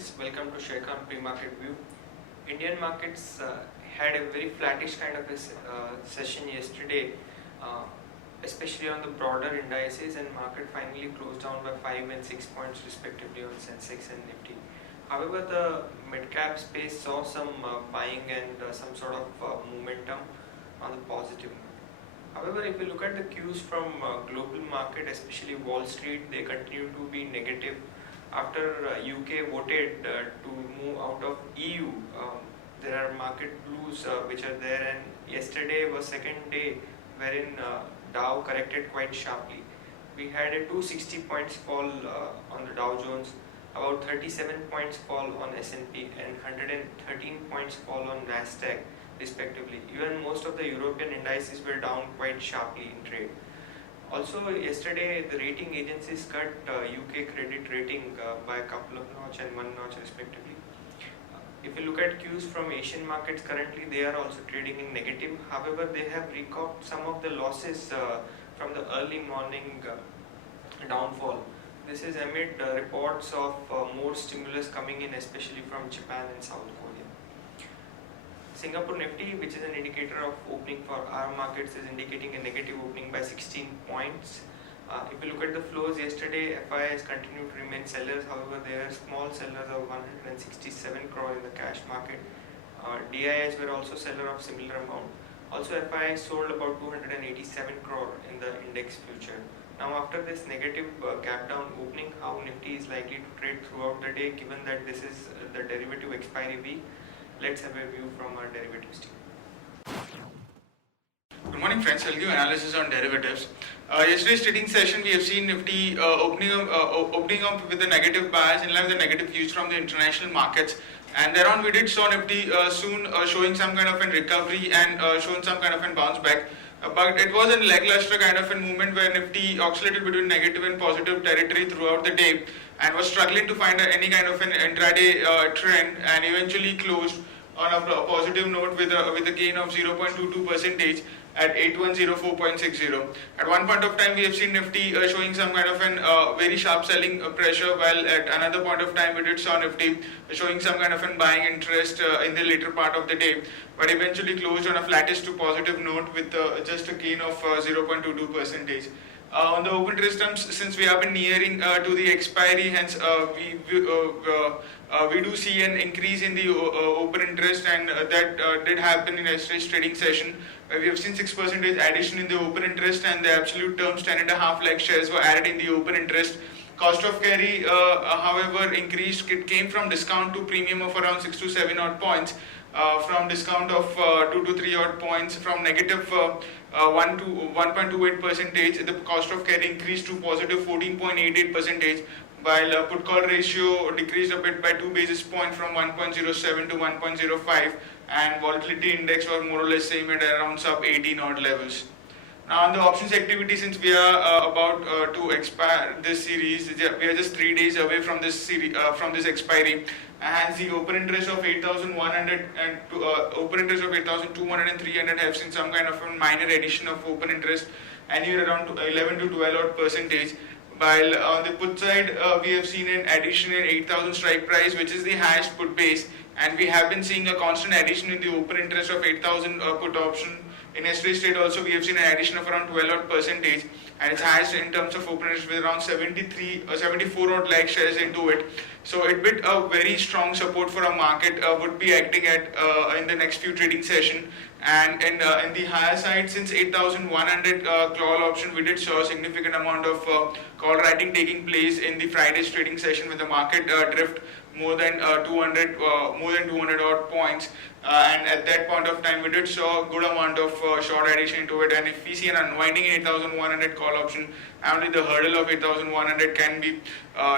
friends, welcome to Sharekhan pre-market view. Indian markets had a very flattish kind of a session yesterday, uh, especially on the broader indices, and market finally closed down by 5 and 6 points respectively on Sensex and Nifty. However, the mid-cap space saw some buying and some sort of momentum on the positive note. However, if you look at the cues from global market, especially Wall Street, they continue to be negative. After UK voted to move out of EU, there are market blues which are there, and yesterday was second day wherein Dow corrected quite sharply. We had a 260 points fall on the Dow Jones, about 37 points fall on S&P, and 113 points fall on Nasdaq respectively. Even most of the European indices were down quite sharply in trade. Also, yesterday the rating agencies cut UK credit rating by a couple of notch and one notch respectively. If you look at cues from Asian markets, currently they are also trading in negative. However, they have recouped some of the losses from the early morning downfall. This is amid reports of more stimulus coming in, especially from Japan and South Korea. Singapore Nifty, which is an indicator of opening for our markets, is indicating a negative opening by 16 points. If you look at the flows yesterday, FIIs continue to remain sellers. However, they are small sellers of 167 crore in the cash market. DIIs were also seller of similar amount. Also, FIIs sold about 287 crore in the index future. Now, after this negative gap down opening, how Nifty is likely to trade throughout the day, given that this is the derivative expiry week? Let's have a view from our derivatives team. Good morning, friends. I'll give analysis on derivatives. Yesterday's trading session, we have seen Nifty opening up with a negative bias in line with the negative cues from the international markets. And thereon we did saw Nifty soon showing some kind of a recovery and showing some kind of a bounce back. But it was a lackluster kind of a movement where Nifty oscillated between negative and positive territory throughout the day and was struggling to find any kind of an intraday trend, and eventually closed on a positive note with a gain of 0.22% at 8104.60. At one point of time, we have seen Nifty showing some kind of an very sharp selling pressure, while at another point of time we did saw Nifty showing some kind of an buying interest in the later part of the day, but eventually closed on a flattish to positive note with just a gain of 0.22%. On the open interest terms, since we have been nearing to the expiry, hence we do see an increase in the open interest, and that did happen in yesterday's trading session. We have seen 6% addition in the open interest, and the absolute terms 10.5 lakh shares were added in the open interest. Cost of carry, however, increased. It came from discount to premium of around 6 to 7 odd points, from discount of 2 to 3 odd points, from negative 1 to 1.28%. The cost of carry increased to positive 14.88%, while put call ratio decreased a bit by 2 basis points from 1.07 to 1.05, and volatility index was more or less same at around sub 18 odd levels. Now, on the options activity, since we are about to expire this series, we are just 3 days away from this series, from this expiry. Hence, the open interest of 8,100 and open interest of 8,200 and 300 have seen some kind of a minor addition of open interest, anywhere around 11 to 12 odd percentage. While on the put side, we have seen an addition in 8,000 strike price, which is the highest put base, and we have been seeing a constant addition in the open interest of 8,000 put option. In yesterday's trade also, we have seen an addition of around 12 odd percentage, and it's highest in terms of open interest with around 74 odd lakh shares into it. So it bit a very strong support for a market would be acting at in the next few trading session. And in the higher side, since 8,100 call option, we did saw a significant amount of call writing taking place in the Friday's trading session, with the market drift more than 200 odd points. And at that point of time, we did saw a good amount of short addition to it. And if we see an unwinding 8,100 call option, only the hurdle of 8,100 can be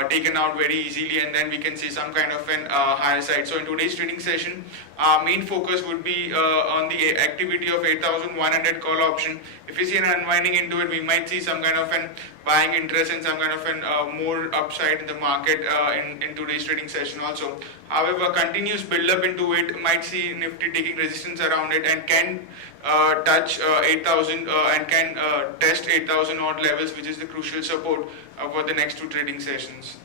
taken out very easily, and then we can see some kind of an higher side. So in today's trading session, our main focus would be on the activity of 8,100 call option. If we see an unwinding into it, we might see some kind of an buying interest and some kind of an more upside in the market in today's trading session also. However, continuous build up into it might see Nifty taking resistance around it, and can touch 8,000 and can test 8,000 odd levels, which is the crucial support for the next two trading sessions.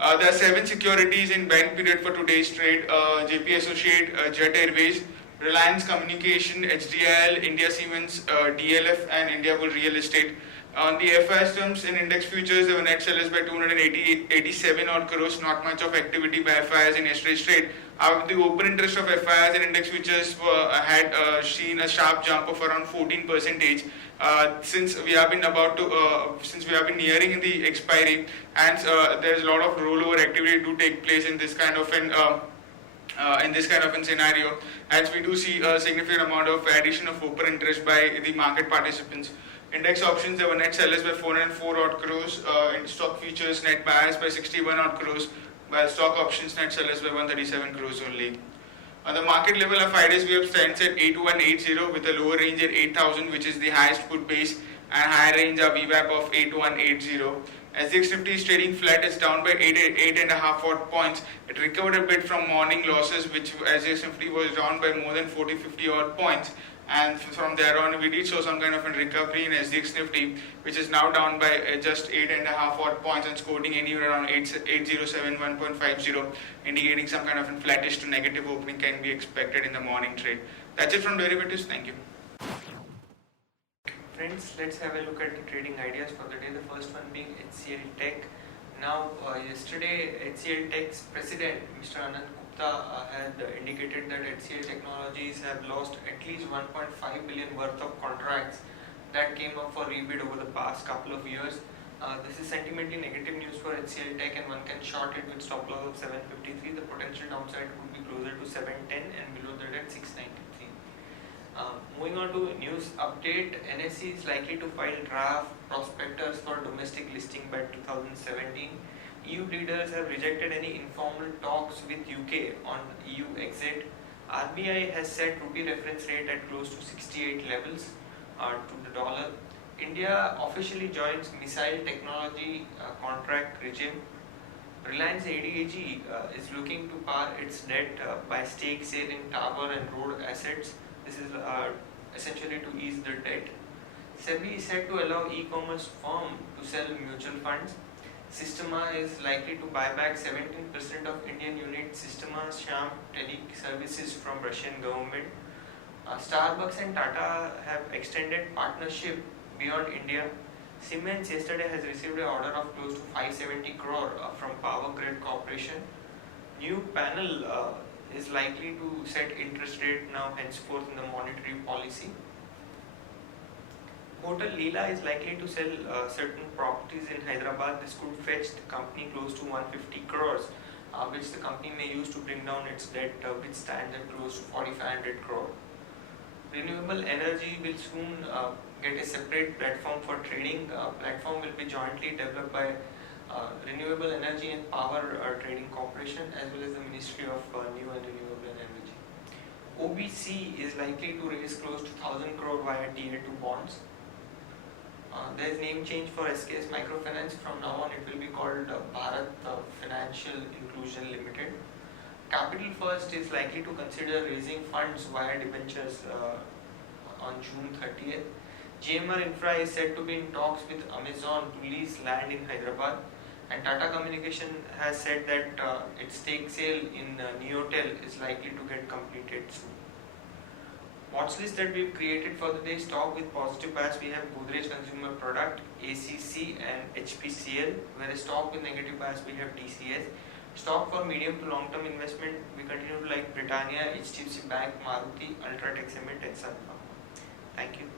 There are 7 securities in buying period for today's trade. JP Associate, Jet Airways, Reliance Communication, HDL, India Siemens, DLF, and India Bull Real Estate. On the FIs terms, in index futures, there were net sellers by 287 odd crores. Not much of activity by FIs in yesterday's trade. However, the open interest of FIs and index futures had seen a sharp jump of around 14%. Since we have been nearing the expiry, and there is a lot of rollover activity to take place in this kind of an scenario, as we do see a significant amount of addition of open interest by the market participants. Index options, there were net sellers by 404 odd crores. In stock futures, net buyers by 61 odd crores, while stock options net sellers by 137 crores only. On the market level of IDs, we have stands at 8180 with a lower range at 8000, which is the highest put base, and higher range of VWAP of 8180. SGX Nifty is trading flat, it's down by 8.5 odd points. It recovered a bit from morning losses, which SGX Nifty was down by more than 40-50 odd points. And from there on, we did show some kind of a recovery in SGX Nifty, which is now down by just 8.5 odd points and scoring anywhere around 8071.50, indicating some kind of a flattish to negative opening can be expected in the morning trade. That's it from derivatives. Thank you. Friends, let's have a look at the trading ideas for the day. The first one being HCL Tech. Now, yesterday, HCL Tech's president, Mr. Anand Gupta, had indicated that HCL Technologies have lost at least 1.5 billion worth of contracts that came up for rebid over the past couple of years. This is sentimentally negative news for HCL Tech, and one can short it with stop loss of 753. The potential downside would be closer to 710 and below that at 693. Moving on to news update, NSE is likely to file draft prospectus for domestic listing by 2017. EU leaders have rejected any informal talks with UK on EU exit. RBI has set rupee reference rate at close to 68 levels to the dollar. India officially joins missile technology contract regime. Reliance ADAG is looking to par its debt by stake sale in tower and road assets. This is essentially to ease the debt. SEBI is set to allow e-commerce firm to sell mutual funds. Systema is likely to buy back 17% of Indian unit Systema Sham Tele services from Russian government. Starbucks and Tata have extended partnership beyond India. Siemens yesterday has received an order of close to 570 crore from Power Grid Corporation. New panel is likely to set interest rate now henceforth in the monetary policy. Hotel Leela is likely to sell certain properties in Hyderabad. This could fetch the company close to 150 crores, which the company may use to bring down its debt, which stands at close to 4500 crore. Renewable energy will soon get a separate platform for trading. Platform will be jointly developed by Renewable Energy and Power Trading Corporation as well as the Ministry of New and Renewable Energy. OBC is likely to raise close to 1000 crore via Tier 2 bonds. There is name change for SKS Microfinance. From now on, it will be called Bharat Financial Inclusion Limited. Capital First is likely to consider raising funds via debentures on June 30th. GMR Infra is said to be in talks with Amazon to lease land in Hyderabad, and Tata Communication has said that its stake sale in Neotel is likely to get completed soon. Watch list that we've created for the day: stock with positive bias, we have Godrej Consumer Product, ACC and HPCL, whereas stock with negative bias we have TCS. Stock for medium to long term investment, we continue to like Britannia, HDFC Bank, Maruti, Ultratech Cement and Sun Pharma. Thank you.